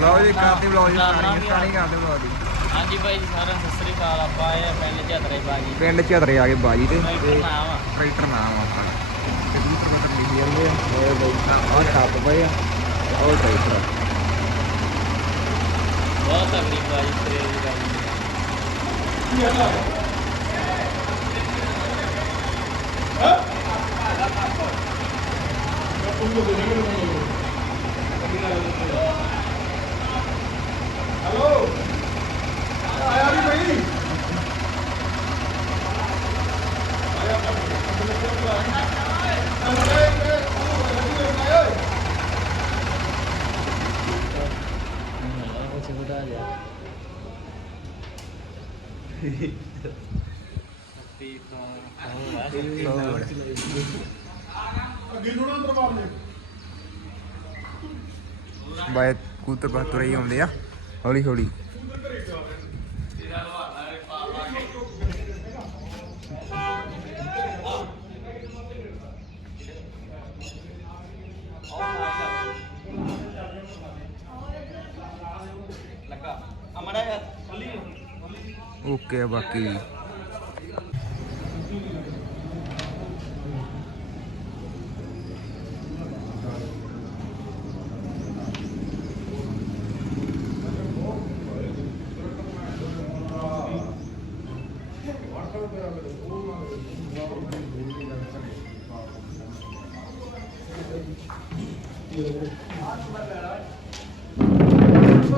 ਲਓ ਜੀ ਕਰਦੇ ਵਲੌਗ ਜੀ ਸਟਾਰਟਿੰਗ ਵੀ ਆ। ਸਟਾਰਟਿੰਗ ਕਰਦੇ ਵਲੌਗ ਦੀ ਹਾਂਜੀ ਭਾਈ ਜੀ ਸਾਰਿਆਂ ਨੂੰ ਸਤਿ ਸ੍ਰੀ ਅਕਾਲ ਆਪਾਂ ਆਏ ਆ ਪਿੰਡ ਝਤਰੇ ਬਾਜੀ। ਪਿੰਡ ਝਦਰੇ ਆ ਗਏ ਬਾਜੀ ਤੇ। ਟਰੈਕਟਰ ਤੇ ਨਾ ਵਾ ਟਰੈਕਟਰ ਨਾਮ ਆ ਆਪਣਾ। ਤੇ ਦੂਸਰੇ ਕੋਲ ਲਿਖੀ ਜਾਂਦੇ ਆ। ਇਹ ਬਈ ਆਹ ਛੱਪ ਪਏ ਆ। ਉਹ ਟਰੈਕਟਰ ਬਹੁਤ ਤਕੜੀ ਬਾਜੀ ਤੇਰੇ ਦੀ ਬਾਜੀ। ਕੁਛ ਕੂਤਰ ਬਾਤ ਤੁਰੇ ਹੀ ਆਉਂਦੇ ਆ। ਹੌਲੀ ਹੌਲੀ। ਓਕੇ ਬਾਕੀ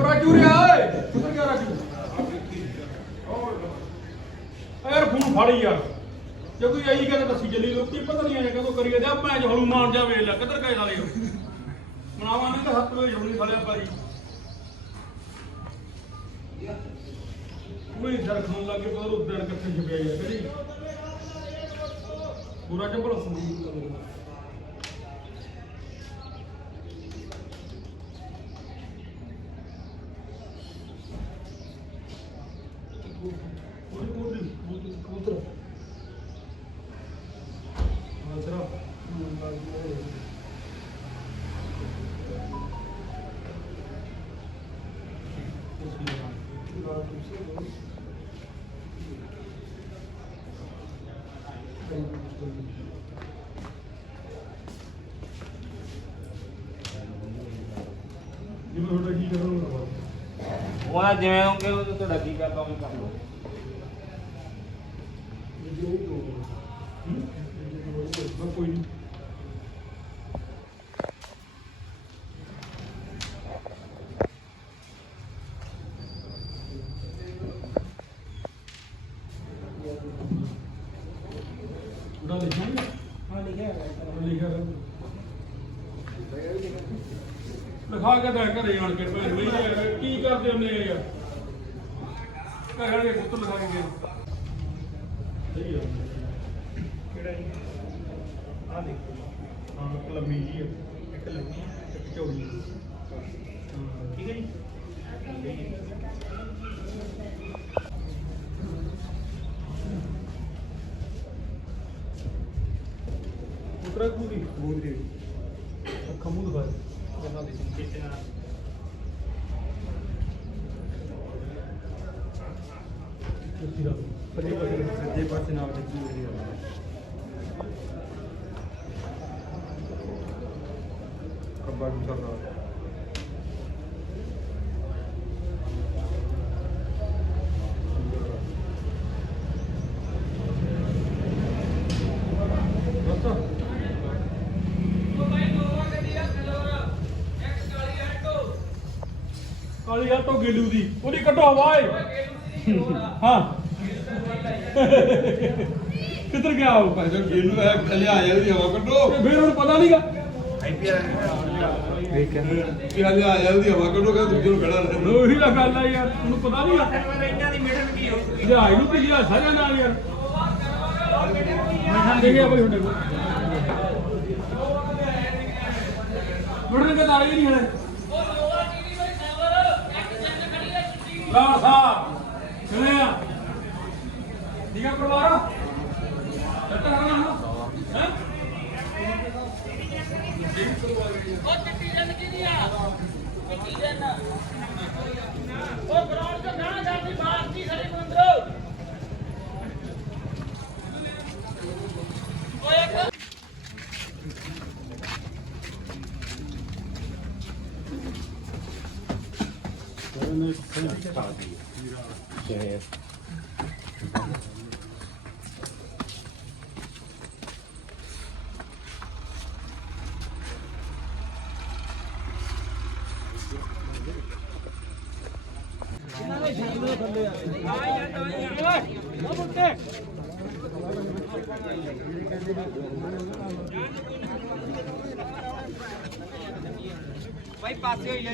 ਰਾਜੂ ਰਿਹਾ ਓਏ ਕਿੱਧਰ ਗਿਆ ਰਾਜੂ ਆ ਯਾਰ ਫੋਨ ਫੜ ਯਾਰ ਜੇ ਕੋਈ ਆਈ ਗੱਲ ਦੱਸੀ ਚੱਲੀ ਲੋਕੀ ਪਤਾ ਨਹੀਂ ਆਇਆ ਕਦੋਂ ਕਰੀਏ ਤੇ ਮੈਂ ਚ ਹਲੂਮਾਨ ਜਾ ਵੇਖ ਲੈ ਕਿੱਧਰ ਗਏ ਨਾਲੇ ਉਹ ਮਨਾਵਾ ਨੇ ਤਾਂ ਹੱਥ ਵਿੱਚ ਹੋਣੀ ਫੜਿਆ ਭਾਜੀ ਕੋਈ ਸਰ ਖਾਣ ਲੱਗੇ ਪਤਾ ਉਹ ਦਿਨ ਕਿੱਥੇ ਛਪਿਆ ਯਾਰ ਕਰੀ ਪੂਰਾ ਜੰਬਲ ਸੁਣੀ ਜਿਵੇਂ ਤੁਹਾਡਾ ਕੀ ਕਰਨਾ ਉਹ ਜਿਵੇਂ ਹੋਗੇ ਉਹ ਤੁਹਾਡਾ ਕੀ ਕਰਦਾ ਉਹ ਕਰ ਲਓ ਕੋਈ ਨਹੀਂ ਉਹਦਾ ਲਿਖਿਆ ਨਹੀਂ ਹਾਂ ਲਿਖਿਆ ਹੈ ਲਿਖਾ ਕੇ ਤਾਂ ਘਰੇ ਆਣ ਕੇ ਭੈਣ ਨਹੀਂ ਯਾਰ, ਕੀ ਕਰਦੇ ਹੁੰਦੇ ਆ ਯਾਰ? ਘਰੇ ਆਣ ਪੁੱਤ ਲਿਖਾ ਸਹੀ ਆ ਕਿਹੜਾ ਆ ਦੇਖੋ ਹਾਂ ਇੱਕ ਲੰਮੀ ਜੀ ਇੱਕ ਲੰਮੀ ਇੱਕ ਚੌੜੀ ਹਾਂ ਠੀਕ ਹੈ ਜੀ ਉਤਰਾ ਕੂਦੀ ਬਹੁਤ ਦੇ ਅੱਖਾਂ ਮੂੰਹ ਦਿਖਾ ਜਨਾ ਦੇ। ਕਿਤੇ ਨਾ ਕਿੱਥੇ ਦਾ ਸੱਜੇ ਪਾਸੇ ਸੱਜੇ ਪਾਸੇ ਨਾਲ ਦੇਖੀ ਹੋਈ ਹੈ ਖੱਬਾ ਦੂਸਰਾ ਨਾਲ ਬਸ ਕਾਲੀ ਆਟੋ ਗੇਲੂ ਦੀ। ਉਹਦੀ ਕੱਢੋ ਹਵਾ ਏ। ਹਾਂ। ਕਿੱਧਰ ਗਿਆ ਉਹ? ਭਾਈ ਇਹਨੂੰ ਇਹ ਥੱਲੇ ਆ ਜਾਂਦੀ ਹਵਾ ਕੱਢੋ। ਤੇ ਫਿਰ ਹੁਣ ਪਤਾ ਨਹੀਂਗਾ ਕਿ ਹੱਲੇ ਆ ਜਾਂਦੀ ਹਵਾ ਕੱਢੋ ਕਹਿੰਦਾ ਦੂਜੇ ਨੂੰ ਖੜਾ ਰਹਿੰਦਾ ਉਹੀ ਤਾਂ ਗੱਲ ਆ ਯਾਰ ਉਹਨੂੰ ਪਤਾ ਨਹੀਂਗਾ ਇਹਨਾਂ ਦੀ ਮਿਹਨਤ ਕੀ ਹੋ ਲਿਆ ਇਹਨੂੰ ਤੇ ਲਿਆ ਸਾਰਿਆਂ ਨਾਲ ਯਾਰ। ਮੈਂ ਦੇ ਗਿਆ ਬਈ ਹੁੰਦੇ ਕੋ ਮੁੜਨ ਕੇ ਤਾਲੇ ਨਹੀਂ ਹਲੇ ਖਾਲਸਾ ਸੁਣਿਆ ਠੀਕ ਹੈ ਪਰਿਵਾਰ? ਚੱਟਾ ਕਰਨਾ ਹੁਣ ਹੈ? ਉਹ ਚਿੱਟੀ ਜਨ ਕਿਹਦੀ ਆ। ਚਿੱਟੀ ਜਨ ਉਹ ਗਰਾਊਂਡ ਤੋਂ ਨਾ ਜਾਂਦੀ ਬਾਹਰ ਕੀ ਸਾਰੇ ਮੰਦਰੋ? ਭਾਈ ਪਾਸੇ ਹੋਈ ਜਾ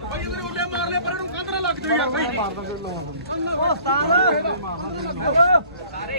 ਭਾਈ ਇਧਰ ਉੱਲੇ ਮਾਰ ਲੈ ਪਰ ਇਹਨੂੰ ਕੰਧ ਨਾ ਲੱਗ ਜਾਓ ਯਾਰ ਭਾਈ ਓ ਉਸਤਾਦ ਸਾਰੇ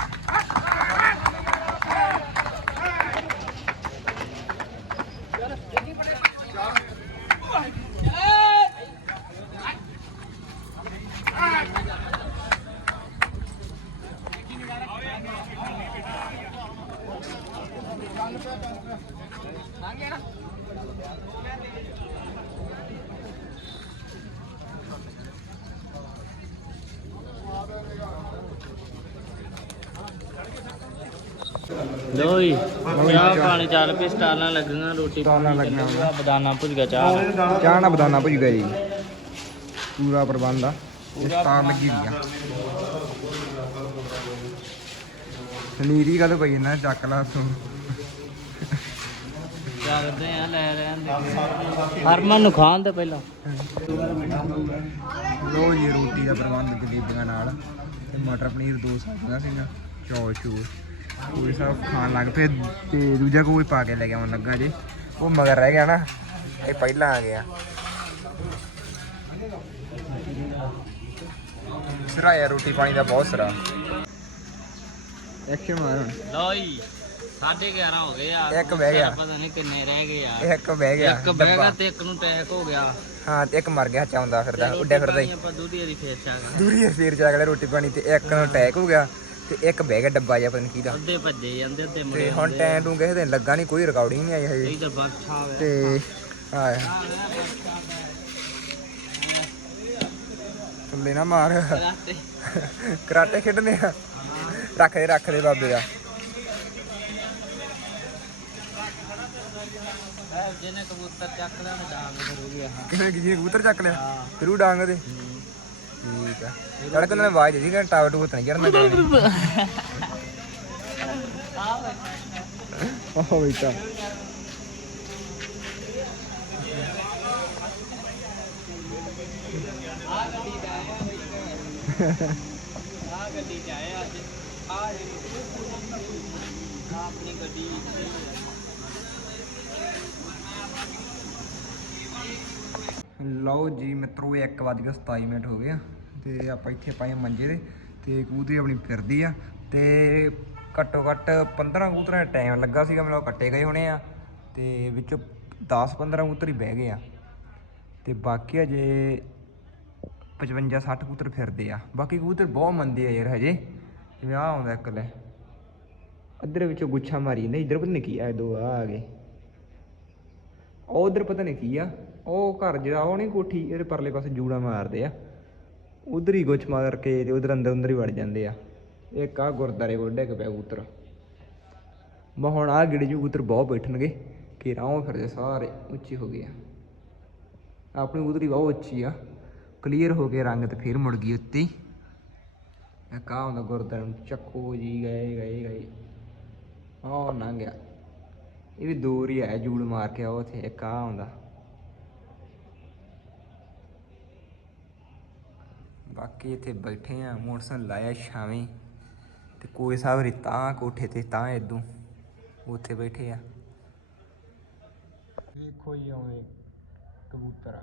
ਲੋ ਜੀ ਚਾਹ ਪਾਣੀ ਚੱਲ ਪਈ ਸਟਾਲਾਂ ਲੱਗੀਆਂ ਰੋਟੀ ਸਟਾਲਾਂ ਲੱਗੀਆਂ ਬਦਾਨਾ ਭੁੱਜ ਗਿਆ ਚਾਹ। ਚਾਹ ਨਾ ਬਦਾਨਾ ਭੁੱਜ ਗਿਆ ਜੀ। ਪੂਰਾ ਪ੍ਰਬੰਧ ਆ। ਇਹ ਲੱਗੀ ਹੋਈ ਆ। ਨੀਰੀ ਕਦ ਪਈ ਨਾ ਚੱਕ ਲਾ ਤੂੰ। ਚੱਲਦੇ ਆ ਲੈ ਰਹੇ ਹਰਮਨ ਨੂੰ ਖਾਣ ਦੇ ਪਹਿਲਾਂ। ਲੋ ਜੀ ਰੋਟੀ ਦਾ ਪ੍ਰਬੰਧ ਜਲੇਬੀਆਂ ਨਾਲ। ਤੇ ਮਟਰ ਪਨੀਰ ਦੋ ਸੀਗੀਆਂ ਚੌਲ ਚੂਰ ਕੋਈ ਸਭ ਖਾਣ ਲੱਗ ਪਏ ਤੇ ਦੂਜਾ ਕੋਈ ਪਾ ਕੇ ਲੈ ਗਿਆ ਹੁਣ ਲੱਗਾ ਜੇ। ਉਹ ਮਗਰ ਰਹਿ ਗਿਆ ਨਾ ਇਹ ਪਹਿਲਾਂ ਆ ਗਿਆ। ਸਰਾ ਯਾਰ ਰੋਟੀ ਪਾਣੀ ਦਾ ਬਹੁਤ ਸਰਾ। ਐਕਸ਼ਨ ਮਾਰ ਹੁਣ। ਲੋ ਜੀ 11:30 ਹੋ ਗਏ ਆ। ਇੱਕ ਬਹਿ ਗਿਆ। ਪਤਾ ਨਹੀਂ ਕਿੰਨੇ ਰਹਿ ਗਏ ਆ। ਇੱਕ ਬਹਿ ਗਿਆ ਇੱਕ ਬਹਿ ਗਿਆ ਡੱਬਾ। ਤੇ ਇੱਕ ਨੂੰ ਅਟੈਕ ਹੋ ਗਿਆ। ਹਾਂ ਤੇ ਇੱਕ ਮਰ ਗਿਆ ਚਾਉਂਦਾ ਫਿਰਦਾ ਉੱਡਿਆ ਫਿਰਦਾ ਹੀ। ਆਪਾਂ ਦੂਦੀ ਦੀ ਫੇਰ ਚਾ ਦੂਰੀ ਫੇਰ ਚਲਾ ਗਿਆ ਰੋਟੀ ਪਾਣੀ ਤੇ ਇੱਕ ਨੂੰ ਅਟੈਕ ਹੋ ਗਿਆ ਤੇ ਇੱਕ ਬਹਿ ਗਿਆ ਡੱਬਾ ਜਿਹਾ ਪਤਾ ਨਹੀਂ ਕਿਹਦਾ। ਅੱਧੇ ਭੱਜੇ ਜਾਂਦੇ ਅੱਧੇ ਮੁੜੇ ਤੇ ਹੁਣ ਟੈਂ ਟੂੰ ਕਿਸੇ ਦਿਨ ਲੱਗਾ ਨਹੀਂ ਕੋਈ ਰਿਕਾਰਡਿੰਗ ਨਹੀਂ ਆਈ ਹਜੇ। ਹੋਇਆ ਤੇ ਆ ਥੱਲੇ ਨਾ ਮਾਰ। ਕਰਾਟੇ। ਖੇਡਨੇ ਆ। ਰੱਖ ਦੇ ਰੱਖ ਦੇ ਬਾਬੇ ਦਾ। ਜਿਹਨੇ ਕਬੂਤਰ ਚੱਕ ਲਿਆ ਉਹਨੇ ਡਾਂਗ ਕਰੂਗੀ ਆਹ ਕਿਵੇਂ ਕਿਸੇ ਨੇ ਕਬੂਤਰ ਚੱਕ ਲਿਆ? ਹਾਂ। ਫਿਰ ਉਹ ਡਾਂਗ ਦੇ। ਠੀਕ ਆ। ਲੜਕੇ ਨੇ ਆਵਾਜ਼ ਦੇ ਕਿ ਟਾਵਰ ਟੂਵਰ ਤਾਂ ਨਹੀਂ ਕਰਨਾ ਚਾਹੀਦਾ। ਆਹ ਬੇਟਾ ਆ ਗੱਡੀ ਚ ਆਏ ਅੱਜ ਆ ਆਪਣੀ ਗੱਡੀ ਲਓ ਜੀ ਮਿੱਤਰੋ 1:27 ਮਿੰਟ ਹੋ ਗਏ ਆ ਤੇ ਆਪਾਂ ਇੱਥੇ ਪਾਏ ਮੰਜੇ ਦੇ ਤੇ ਕਬੂਤਰੀ ਆਪਣੀ ਫਿਰਦੀ ਆ ਤੇ ਘੱਟੋ ਘੱਟ 15 ਕਬੂਤਰਾਂ ਦਾ ਟਾਈਮ ਲੱਗਾ ਸੀਗਾ, ਮਤਲਬ ਕੱਟੇ ਗਏ ਹੋਣੇ ਆ ਤੇ ਵਿੱਚੋਂ 10 15 ਕਬੂਤਰ ਬਹਿ ਗਏ ਆ ਤੇ ਬਾਕੀ ਅਜੇ 55 60 ਕਬੂਤਰ ਫਿਰਦੇ ਆ। ਬਾਕੀ ਕਬੂਤਰ ਬਹੁਤ ਮੰਦੇ ਆ ਯਾਰ ਹਜੇ। ਜਿਵੇਂ ਆ ਆਉਂਦਾ ਇੱਕ ਲੈ। ਅੱਧਰ ਵਿੱਚੋਂ ਗੁੱਛਾ ਮਾਰੀ ਜਾਂਦਾ। ਇਧਰ ਪਤਾ ਨਹੀਂ ਕੀ ਆ, ਦੋ ਆ ਆ ਗਏ। ਉਹ ਉਧਰ ਪਤਾ ਨਹੀਂ ਕੀ ਆ। ਉਹ ਘਰ ਜਿਹੜਾ, ਉਹ ਨਹੀਂ ਕੋਠੀ ਇਹਦੇ ਪਰਲੇ ਪਾਸੇ ਜੂੜਾ ਮਾਰਦੇ ਆ। ਉਧਰ ਹੀ ਗੁੱਛ ਮਾਰ ਕੇ ਤੇ ਉਧਰ ਅੰਦਰ ਅੰਦਰ ਹੀ ਵੜ ਜਾਂਦੇ ਆ। ਇੱਕ ਆ ਗੁਰਦਾਰੇ ਕੋਲ ਡਿੱਗ ਪਿਆ ਕਬੂਤਰ। ਮੈਂ ਹੁਣ ਆ ਗਿੜੇ ਜੂ ਕਬੂਤਰ ਬਹੁਤ ਬੈਠਣਗੇ। ਕਿ ਰਾਹੋਂ ਫਿਰਦੇ ਸਾਰੇ, ਉੱਚੇ ਹੋ ਗਏ ਆ। ਆਪਣੀ ਕਬੂਤਰੀ ਬਹੁਤ ਉੱਚੀ ਆ। ਕਲੀਅਰ ਹੋ ਕੇ ਰੰਗ ਤੇ ਫਿਰ ਮੁੜ ਗਈ ਉੱਤੇ। ਹੀ ਇੱਕ ਆ ਹੁੰਦਾ ਗੁਰਦਾਰੇ ਚੱਕੋ ਜੀ, ਗਏ ਗਏ ਗਏ। ਆਹ ਲੰਘ ਗਿਆ। ਇਹ ਵੀ ਦੂਰ ਹੀ ਹੈ ਜੂੜ ਮਾਰ ਕੇ ਉਹ ਉੱਥੇ, ਇੱਕ ਆ ਆਉਂਦਾ। ਬਾਕੀ ਇੱਥੇ ਬੈਠੇ ਆ, ਮੋਟਰਸਾਈਕਲ ਲਾਇਆ ਛਾਵੇਂ। ਤੇ ਕੋਈ ਸਾਹਿਬ ਰੀ ਤਾਂ ਕੋਠੇ ਤੇ, ਤਾਂ ਇਦੋਂ ਉੱਥੇ ਬੈਠੇ ਆ। ਵੇਖੋ ਹੀ ਆਉਂਦੇ ਕਬੂਤਰ।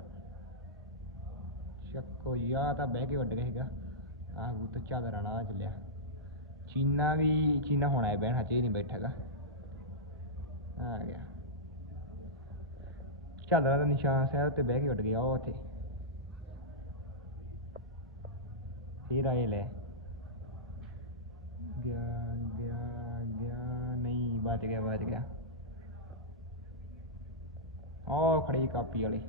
ਚੱਕੋ ਯਾ ਤਾਂ ਬਹਿ ਕੇ ਵੱਡ ਗਿਆ ਸੀਗਾ। ਆਹ ਕਬੂਤਰ ਚਾਦਰਾਂ ਨਾਲ ਚੱਲਿਆ। ਚੀਨਾ ਵੀ, ਚੀਨਾ ਹੋਣਾ ਹੈ ਬਹਿਣ, ਹਜੇ ਨਹੀਂ ਬੈਠਾਗਾ ਆ ਗਿਆ। ਚਾਦਰਾਂ ਦਾ ਨਿਸ਼ਾਨ ਸਾਹਿਬ ਤੇ ਬਹਿ ਕੇ ਉੱਡ ਗਿਆ ਉਹ ਉੱਥੇ। ਫਿਰ ਆਏ ਲੈ। ਗਿਆ ਗਿਆ ਗਿਆ, ਨਹੀਂ ਬਚ ਗਿਆ ਬਚ ਗਿਆ। ਉਹ ਖੜੀ ਕਾਪੀ ਵਾਲੀ।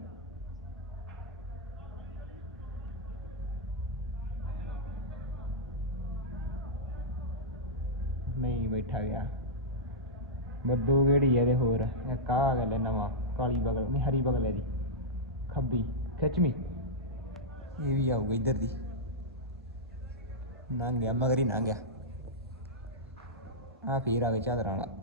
ਨਹੀਂ ਬੈਠਾ ਗਿਆ। ਬੱਦੂ ਕਿਹੜੀ ਹੈ ਇਹਦੇ ਹੋਰ? ਇੱਕ ਆਹ ਗੱਲ ਹੈ ਨਵਾਂ? ਕਾਲੀ ਬਗਲ ਨਹੀਂ ਹਰੀ ਬਗਲ ਹੈ ਦੀ ਖੱਬੀ ਖਿੱਚਵੀਂ ਇਹ ਵੀ ਆਊਗਾ ਇੱਧਰ ਦੀ। ਲੰਘ ਗਿਆ ਮਗਰ ਹੀ ਲੰਘ ਗਿਆ। ਆ ਫੇਰ ਆ ਗਿਆ ਚਾਦਰਾਂ ਵਾਲਾ।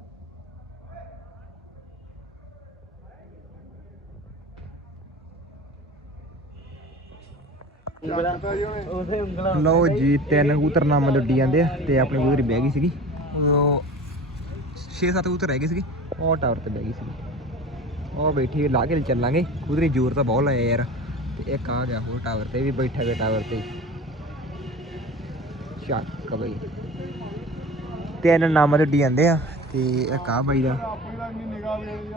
ਉਹਦੇ ਉਂਗਲਾਂ। ਲਓ ਜੀ ਤਿੰਨ ਕਬੂਤਰ ਨਾਮ ਉੱਡੀ ਜਾਂਦੇ ਆ ਤੇ ਆਪਣੀ ਕਬੂਤਰੀ ਬਹਿ ਗਈ ਸੀਗੀ। 6-7 ਕਬੂਤਰ ਰਹਿ ਗਏ ਸੀਗੇ। ਉਹ ਟਾਵਰ ਤੇ ਬਹਿ ਗਈ ਸੀਗੀ। ਉਹ ਬੈਠੀ ਲਾ ਕੇ ਚੱਲਾਂਗੇ। ਕਬੂਤਰੀ ਜ਼ੋਰ ਤਾਂ ਬਹੁਤ ਲਾਇਆ ਯਾਰ। ਤੇ ਇੱਕ ਆ ਗਿਆ ਹੋਰ ਟਾਵਰ ਤੇ ਵੀ ਬੈਠਾ ਗਿਆ ਟਾਵਰ ਤੇ। ਚੱਕ ਬਈ। ਤਿੰਨ ਨਾਮ ਉੱਡੀ ਜਾਂਦੇ ਆ ਤੇ ਇੱਕ ਆ ਬਾਈ ਦਾ।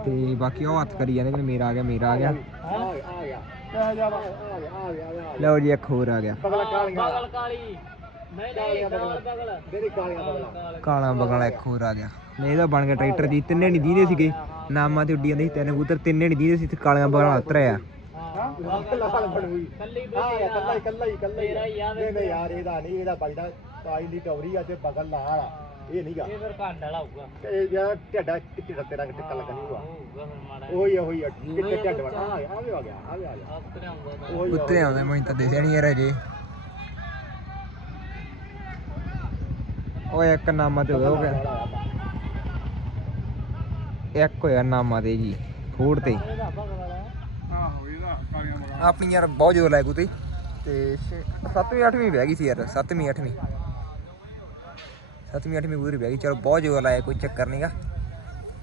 ਤੇ ਬਾਕੀ ਉਹ ਹੱਥ ਕਰੀ ਜਾਂਦੇ ਵੀ ਮੇਰਾ ਆ ਗਿਆ ਮੇਰਾ ਆ ਗਿਆ। ਲਓ ਜੀ ਇੱਕ ਹੋਰ ਆ ਗਿਆ। ਬਗਲ ਕਾਲੀ ਨਹੀਂ ਨਹੀਂ ਬਗਲ। ਬਗਲ। ਮੇਰੀ ਕਾਲੀਆਂ ਬਗਲ। ਕਾਲਾ ਬਗਲ। ਵਾਲਾ ਇੱਕ ਹੋਰ ਆ ਗਿਆ। ਨਹੀਂ ਇਹਦਾ ਬਣ ਗਿਆ ਟਰੈਕਟਰ ਦੀ। ਤਿੰਨੇ ਨਹੀਂ ਦੀਦੇ ਸੀਗੇ। ਨਾਮਾਂ ਤੇ ਉੱਡੀ ਜਾਂਦੇ ਸੀ ਤਿੰਨ ਕਬੂਤਰ ਤਿੰਨੇ ਨਹੀਂ ਦੀਦੇ ਸੀ ਤੇ ਕਾਲੀਆਂ ਬਗਲ ਉਤਰਿਆ ਲਾਲ ਬਣੂਈ ਕੱਲੀ ਬੇਟੀ ਕੱਲਾ ਹੀ ਕੱਲਾ ਹੀ ਕੱਲਾ ਹੀ। ਆ ਨਹੀਂ ਨਹੀਂ ਯਾਰ ਇਹਦਾ ਨਹੀਂ ਇਹਦਾ ਬਾਈ ਦਾ ਪਾਈ ਦੀ ਟੌਰੀ ਆ ਤੇ ਬਗਲ ਨਾਲ ਆ। ਇਹ ਨਹੀਂਗਾ। ਇਹ ਫਿਰ ਘੰਡ ਵਾਲਾ ਹੋਊਗਾ। ਇਹ ਜਿਹੜਾ ਢੱਡਾ ਢਿੱਡ ਤੇਰਾ ਟਿੱਕਾ ਲੱਗਾ ਨਹੀਂ ਹੋਆ ਹੋਊਗਾ ਫਿਰ ਮਾੜਾ ਉਹੀ ਆ ਉਹੀ ਆ। ਕਿੱਥੇ ਢੱਡ ਵਾਲਾ। ਆ ਆ ਵੀ ਆ ਗਿਆ ਆ ਵੀ ਆ ਗਿਆ। ਆਪ ਆਉਂਦਾ ਉਹੀ ਆ, ਉੱਤਰੇ ਆਉਂਦੇ ਮੈਨੂੰ ਤਾਂ ਦਿਸਿਆ ਨਹੀਂ ਯਾਰ ਅਜੇ ਓਏ ਇੱਕ ਨਾਮਾ ਤੇ ਹੋ ਗਿਆ। ਇੱਕ ਹੋਇਆ ਨਾਮਾ ਤੇ ਜੀ ਫੋੜ ਤੇ। ਆਪਣੀ ਯਾਰ ਬਹੁਤ ਜ਼ੋਰ ਲਾਇਆ ਕੁੱਤੇ ਤੇ 7ਵੀਂ 8ਵੀਂ ਬਹਿ ਗਈ ਸੀ ਯਾਰ 7ਵੀਂ 8ਵੀਂ 7ਵੀਂ 8ਵੀਂ ਪੂਰੀ ਬਹਿ ਗਈ। ਚਲੋ ਬਹੁਤ ਜ਼ੋਰ ਲਾਇਆ, ਕੋਈ ਚੱਕਰ ਨਹੀਂਗਾ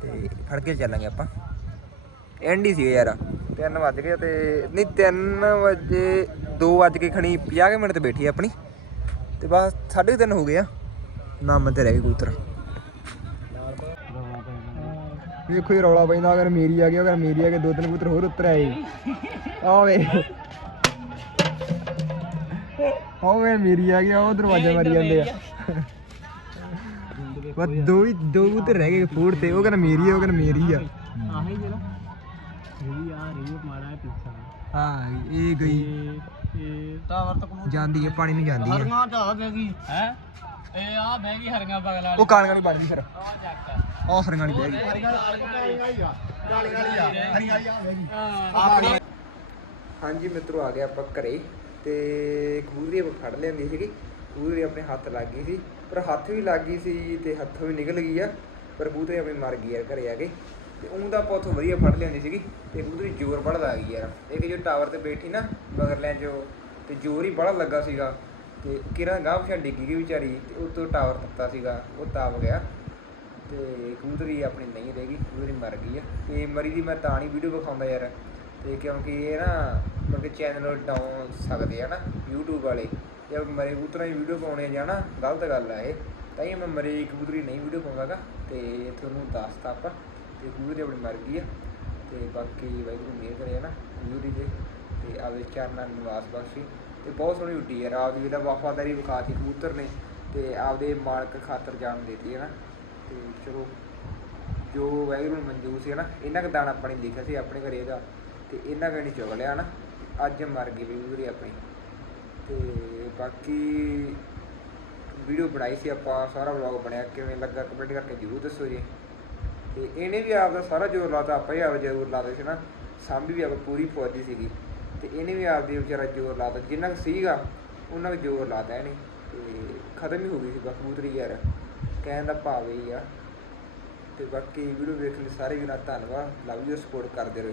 ਤੇ ਫੜ ਕੇ ਚੱਲਾਂਗੇ ਆਪਾਂ। ਐਂਡ ਹੀ ਸੀ ਯਾਰ। 3 ਵੱਜ ਗਏ ਤੇ, ਨਹੀਂ 3 ਵਜੇ 2 ਵੱਜ ਕੇ ਖਣੀ 50 ਕੁ ਮਿੰਟ ਤੇ ਬੈਠੀ ਆ ਆਪਣੀ। ਤੇ ਬਸ 3:30 ਹੋ ਗਏ ਆ। ਨਾਮ ਤੇ ਰਹਿ ਗਏ ਕਬੂਤਰ। ਵੇਖੋ ਹੀ ਰੌਲਾ ਪੈਂਦਾ ਅਗਰ ਮੇਰੀ ਆ ਗਈ ਅਗਰ ਮੇਰੀ ਆ ਗਈ ਦੋ ਤਿੰਨ ਕਬੂਤਰ ਹੋਰ ਉੱਤਰ ਆਏ। ਆ ਵੇ। ਹੋ ਵੇ ਮੇਰੀ ਆ ਗਈ ਉਹ ਦਰਵਾਜ਼ਾ ਮਾਰੀ ਜਾਂਦੇ ਆ। ਬਸ ਦੋ ਹੀ ਦੋ ਕਬੂਤਰ ਰਹਿ ਗਏ ਫੂਡ ਤੇ ਉਹ ਕਹਿੰਦਾ ਮੇਰੀ ਆ ਉਹ ਕਹਿੰਦਾ ਮੇਰੀ ਆ। ਆਹੀ ਜਿਹੜਾ ਇਹ ਆ ਰਹੀ ਹੈ ਮਾੜਾ ਪਿੱਛਾ। ਹਾਂ ਇਹ ਗਈ। ਇਹ ਟਾਵਰ ਤੱਕ ਜਾਂਦੀ ਹੈ ਪਾਣੀ ਨੂੰ ਜਾਂਦੀ ਹੈ। ਤਾਂ ਬਹਿ ਗਈ। ਹੈ? ਇਹ ਆ ਬਹਿ ਗਈ ਹਰੀਆਂ ਬਗਲ ਵਾਲੀ। ਉਹ ਕਾਲੀਆਂ ਨਹੀਂ ਬਣ ਗਈ ਫਿਰ। ਆ ਚੱਕ। ਉਹ ਹਰੀਆਂ ਨਹੀਂ ਬਹਿ ਗਈ। ਆਪਣੀ ਹਾਂਜੀ ਮਿੱਤਰੋ ਆ ਗਏ ਆਪਾਂ ਘਰੇ ਤੇ ਕਬੂਤਰੀ ਆਪਾਂ ਫੜ ਲਿਆਂਦੀ ਸੀਗੀ। ਕਬੂਤਰੀ ਆਪਣੇ ਹੱਥ ਲੱਗ ਗਈ ਸੀ ਪਰ ਹੱਥ ਵੀ ਲੱਗ ਗਈ ਸੀ ਤੇ ਹੱਥੋਂ ਵੀ ਨਿਕਲ ਗਈ ਆ ਪਰ ਕਬੂਤਰੀ ਆਪਣੀ ਮਰ ਗਈ ਯਾਰ ਘਰੇ ਆ ਕੇ। ਤੇ ਉਹ ਤਾਂ ਆਪਾਂ ਉੱਥੋਂ ਵਧੀਆ ਫੜ ਲਿਆਂਦੀ ਸੀਗੀ ਤੇ ਕਬੂਤਰੀ ਜ਼ੋਰ ਬੜਾ ਆ ਗਈ ਯਾਰ। ਇਹ ਕਿ ਜੋ ਟਾਵਰ ਤੇ ਬੈਠੀ ਨਾ ਮਗਰ ਲੈ ਜੋ ਤੇ ਜ਼ੋਰ ਹੀ ਬੜਾ ਲੱਗਾ ਸੀਗਾ। ਤੇ ਕਿਰਾਂ ਗਾਹ ਪਿਛਾ ਡਿੱਗੀ ਗਈ ਵਿਚਾਰੀ, ਤੇ ਉੱਤੋਂ ਟਾਵਰ ਤੱਤਾ ਸੀਗਾ, ਉਹ ਤਾਪ ਗਿਆ। ਤੇ ਕਬੂਤਰੀ ਆਪਣੀ ਨਹੀਂ ਰਹਿ ਗਈ, ਕਬੂਤਰੀ ਮਰ ਗਈ ਆ। ਤੇ ਮਰੀ ਦੀ ਮੈਂ ਤਾਂ ਨਹੀਂ ਵੀਡੀਓ ਵਿਖਾਉਂਦਾ ਯਾਰ। ਤੇ ਕਿਉਂਕਿ ਇਹ ਨਾ ਮਤਲਬ ਚੈਨਲ ਡਾਊਨ ਸਕਦੇ ਆ ਨਾ, YouTube ਵਾਲੇ। ਜੇ ਮਰੇ ਕਬੂਤਰਾਂ ਦੀ ਵੀਡੀਓ ਪਾਉਣੇ ਜਾਣਾ ਗਲਤ ਗੱਲ ਆ ਇਹ। ਤਾਂ ਹੀ ਮੈਂ ਮਰੇ ਕਬੂਤਰੀ ਨਹੀਂ ਵੀਡੀਓ ਪਾਉਂਦਾਗਾ। ਤੇ ਤੁਹਾਨੂੰ ਦੱਸਤਾ ਆਪਾਂ, ਤੇ ਕਬੂਤਰੀ ਆਪਣੀ ਮਰ ਗਈ ਆ। ਤੇ ਬਾਕੀ ਵਾਹਿਗੁਰੂ ਮਿਹਰ ਕਰੇ ਨਾ ਕਬੂਤਰੀ ਦੇ ਤੇ ਆਵੇ ਚਰਨਾਂ ਨੂੰ ਨਿਵਾਸ ਬਖਸ਼ੀ। ਤੇ ਬਹੁਤ ਸੋਹਣੀ ਉੱਡੀ ਯਾਰ ਆਪਦੀ ਜਿਹੜਾ ਵਫਾਦਾਰੀ ਵਿਖਾਤੀ ਕਬੂਤਰ ਨੇ ਤੇ ਆਪਦੇ ਮਾਲਕ ਖਾਤਰ ਜਾਨ ਦੇਤੀ ਹੈ ਨਾ। ਤੇ ਚਲੋ, ਜੋ ਵਾਹਿਗੁਰੂ ਨੂੰ ਮਨਜ਼ੂਰ ਸੀ ਨਾ, ਇਹਨਾਂ ਕੁ ਦਾਣਾ ਆਪਾਂ ਨੇ ਲਿਖਿਆ ਸੀ ਆਪਣੇ ਘਰੇ ਇਹਦਾ। ਤੇ ਇਹਨਾਂ ਕਣੀ ਚੁਗ ਲਿਆ ਨਾ, ਅੱਜ ਮਰ ਗਈ ਵੀਡੀਓ ਆਪਣੀ। ਤੇ ਬਾਕੀ ਵੀਡੀਓ ਬਣਾਈ ਸੀ ਆਪਾਂ, ਸਾਰਾ ਵਲੌਗ ਬਣਿਆ, ਕਿਵੇਂ ਲੱਗਾ ਕਮੈਂਟ ਕਰਕੇ ਜਰੂਰ ਦੱਸੋ ਜੀ। ਤੇ ਇਹਨੇ ਵੀ ਆਪਦਾ ਸਾਰਾ ਜ਼ੋਰ ਲਾਤਾ, ਆਪਾਂ ਹੀ ਆਪਦਾ ਜ਼ੋਰ ਲਾਦੇ ਸੀ ਨਾ। ਸਾਂਭੀ ਵੀ ਆਪ ਪੂਰੀ ਫੌਜੀ ਸੀਗੀ। ਤੇ ਇਹਨੇ ਵੀ ਆਪਦੀ ਵਿਚਾਰਾ ਜ਼ੋਰ ਲਾਤਾ ਜਿੰਨਾ ਕੁ ਸੀਗਾ, ਉਹਨਾਂ ਕੁ ਜ਼ੋਰ ਲਾਤਾ ਇਹਨੇ। ਤੇ ਖਤਮ ਹੀ ਹੋ ਗਈ ਸੀ ਬਖਬੂਤਰੀ ਯਾਰ। ਕਹਿਣ ਦਾ ਭਾਵ ਇਹ ਆ। ਤੇ ਬਾਕੀ ਵੀਡੀਓ ਵੇਖ ਲਈ ਸਾਰੇ ਵੀਰਾਂ ਧੰਨਵਾਦ। ਲਵ ਯੂ ਸਪੋਰਟ ਕਰਦੇ ਰਹੋ।